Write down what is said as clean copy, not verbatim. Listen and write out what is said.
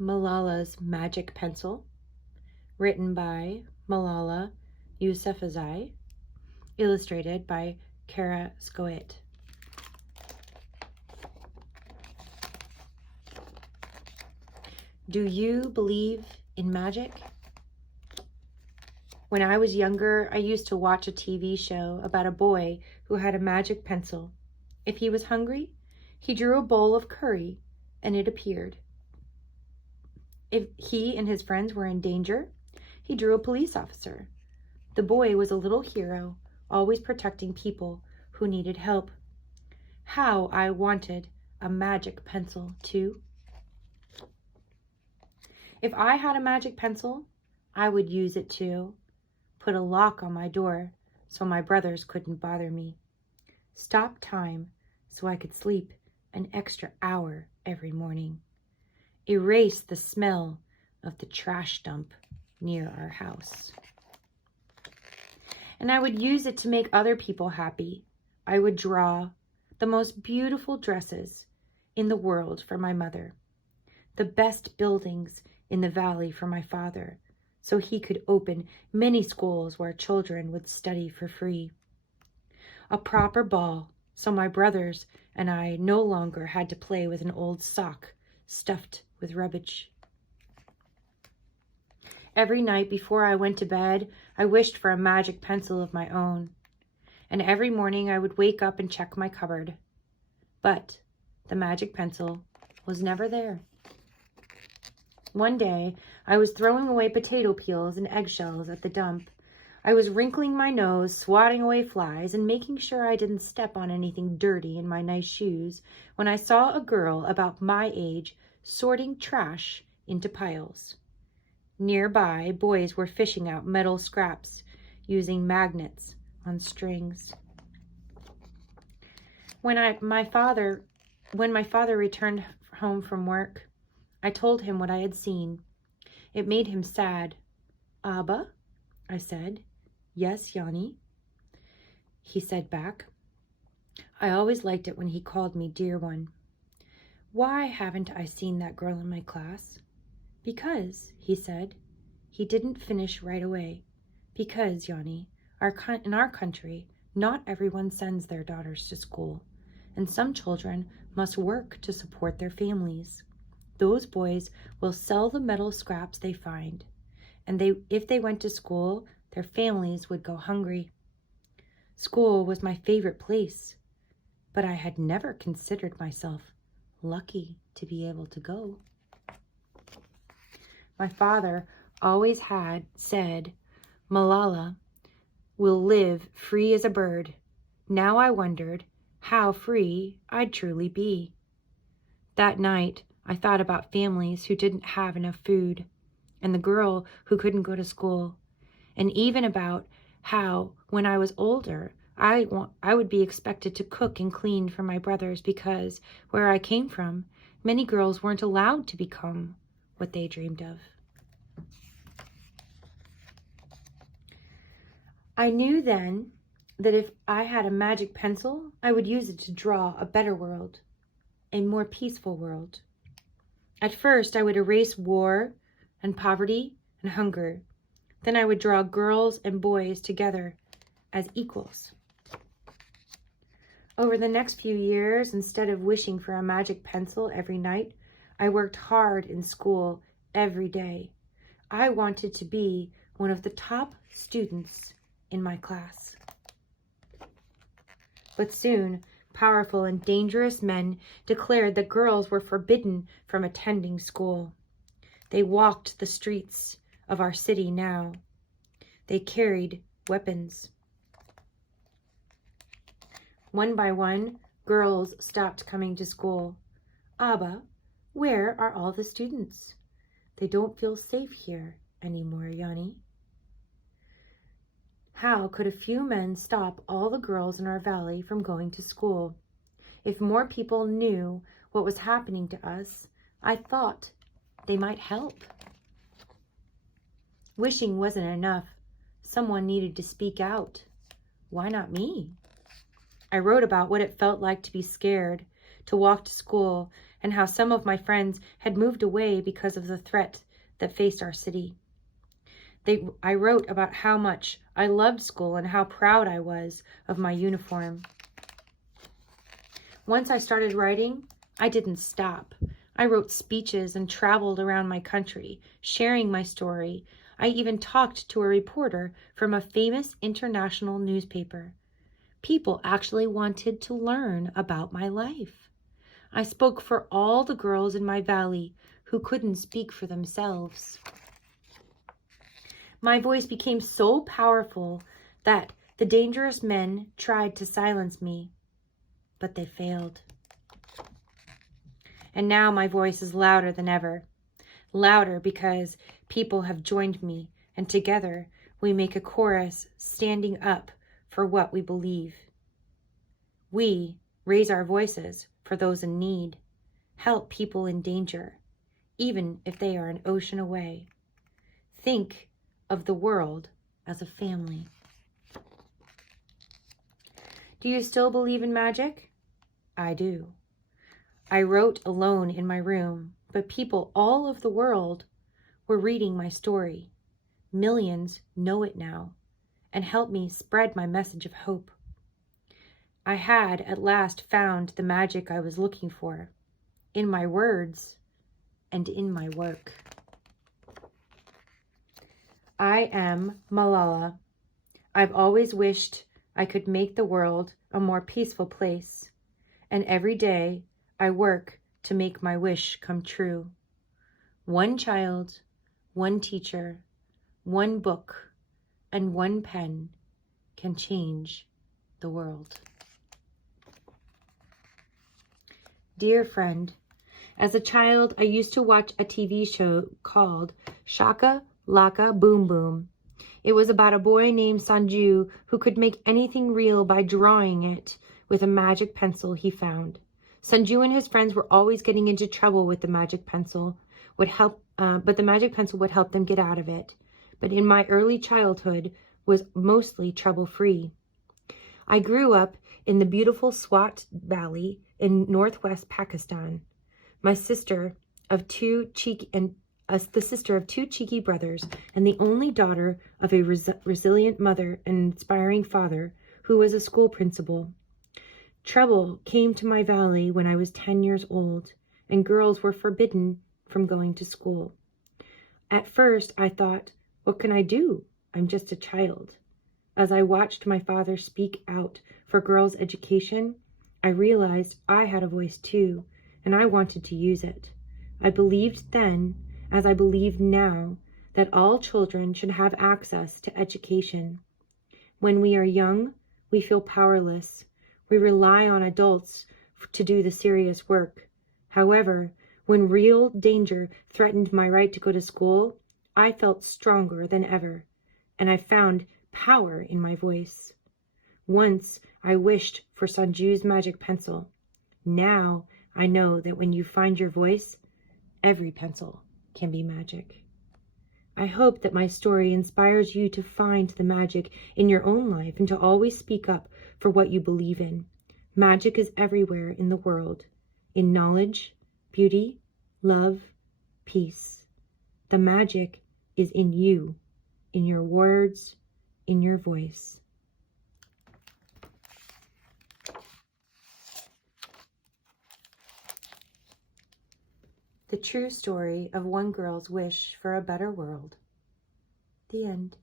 Malala's Magic Pencil, written by Malala Yousafzai, illustrated by Kara Scoet. Do you believe in magic? When I was younger, I used to watch a TV show about a boy who had a magic pencil. If he was hungry, he drew a bowl of curry and it appeared. If he and his friends were in danger, he drew a police officer. The boy was a little hero, always protecting people who needed help. How I wanted a magic pencil too. If I had a magic pencil, I would use it to put a lock on my door so my brothers couldn't bother me, stop time so I could sleep an extra hour every morning, erase the smell of the trash dump near our house. And I would use it to make other people happy. I would draw the most beautiful dresses in the world for my mother, the best buildings in the valley for my father, so he could open many schools where children would study for free. A proper ball, so my brothers and I no longer had to play with an old sock stuffed with rubbish. Every night before I went to bed, I wished for a magic pencil of my own. And every morning I would wake up and check my cupboard. But the magic pencil was never there. One day, I was throwing away potato peels and eggshells at the dump. I was wrinkling my nose, swatting away flies, and making sure I didn't step on anything dirty in my nice shoes when I saw a girl about my age sorting trash into piles. Nearby, boys were fishing out metal scraps using magnets on strings. When my father returned home from work, I told him what I had seen. It made him sad. "Abba?" I said. "Yes, Yanni," he said back. I always liked it when he called me dear one. "Why haven't I seen that girl in my class?" "Because," he said, "he didn't finish right away. Because, Yanni, in our country, not everyone sends their daughters to school, and some children must work to support their families. Those boys will sell the metal scraps they find, and if they went to school, their families would go hungry. School was my favorite place, but I had never considered myself lucky to be able to go." My father always had said, "Malala will live free as a bird." Now I wondered how free I'd truly be. That night, I thought about families who didn't have enough food, and the girl who couldn't go to school, and even about how, when I was older, I would be expected to cook and clean for my brothers because, where I came from, many girls weren't allowed to become what they dreamed of. I knew then that if I had a magic pencil, I would use it to draw a better world, a more peaceful world. At first, I would erase war and poverty and hunger. Then I would draw girls and boys together as equals. Over the next few years, instead of wishing for a magic pencil every night, I worked hard in school every day. I wanted to be one of the top students in my class. But soon, powerful and dangerous men declared that girls were forbidden from attending school. They walked the streets of our city now. They carried weapons. One by one, girls stopped coming to school. "Abba, where are all the students? They don't feel safe here anymore, Yanni." How could a few men stop all the girls in our valley from going to school? If more people knew what was happening to us, I thought they might help. Wishing wasn't enough. Someone needed to speak out. Why not me? I wrote about what it felt like to be scared, to walk to school, and how some of my friends had moved away because of the threat that faced our city. I wrote about how much I loved school and how proud I was of my uniform. Once I started writing, I didn't stop. I wrote speeches and traveled around my country, sharing my story. I even talked to a reporter from a famous international newspaper. People actually wanted to learn about my life. I spoke for all the girls in my valley who couldn't speak for themselves. My voice became so powerful that the dangerous men tried to silence me, but they failed. And now my voice is louder than ever. Louder because people have joined me, and together we make a chorus standing up for what we believe. We raise our voices for those in need, help people in danger, even if they are an ocean away. Think of the world as a family. Do you still believe in magic? I do. I wrote alone in my room, but people all over the world were reading my story. Millions know it now and help me spread my message of hope. I had at last found the magic I was looking for, in my words and in my work. I am Malala. I've always wished I could make the world a more peaceful place, and every day I work to make my wish come true. One child, one teacher, one book, and one pen can change the world. Dear friend, as a child, I used to watch a TV show called Shaka Laka Boom Boom. It was about a boy named Sanju who could make anything real by drawing it with a magic pencil he found. Sanju and his friends were always getting into trouble with the magic pencil, but the magic pencil would help them get out of it. But in my early childhood was mostly trouble-free. I grew up in the beautiful Swat Valley in northwest Pakistan. The sister of two cheeky brothers, and the only daughter of a resilient mother and inspiring father who was a school principal. Trouble came to my valley when I was 10 years old, and girls were forbidden from going to school. At first, I thought, what can I do? I'm just a child. As I watched my father speak out for girls' education, I realized I had a voice too, and I wanted to use it. I believed then, as I believe now, that all children should have access to education. When we are young, we feel powerless. We rely on adults to do the serious work. However, when real danger threatened my right to go to school, I felt stronger than ever, and I found power in my voice. Once I wished for Sanju's magic pencil. Now I know that when you find your voice, every pencil can be magic. I hope that my story inspires you to find the magic in your own life and to always speak up for what you believe in. Magic is everywhere in the world, in knowledge, beauty, love, peace. The magic is in you, in your words, in your voice. The true story of one girl's wish for a better world. The end.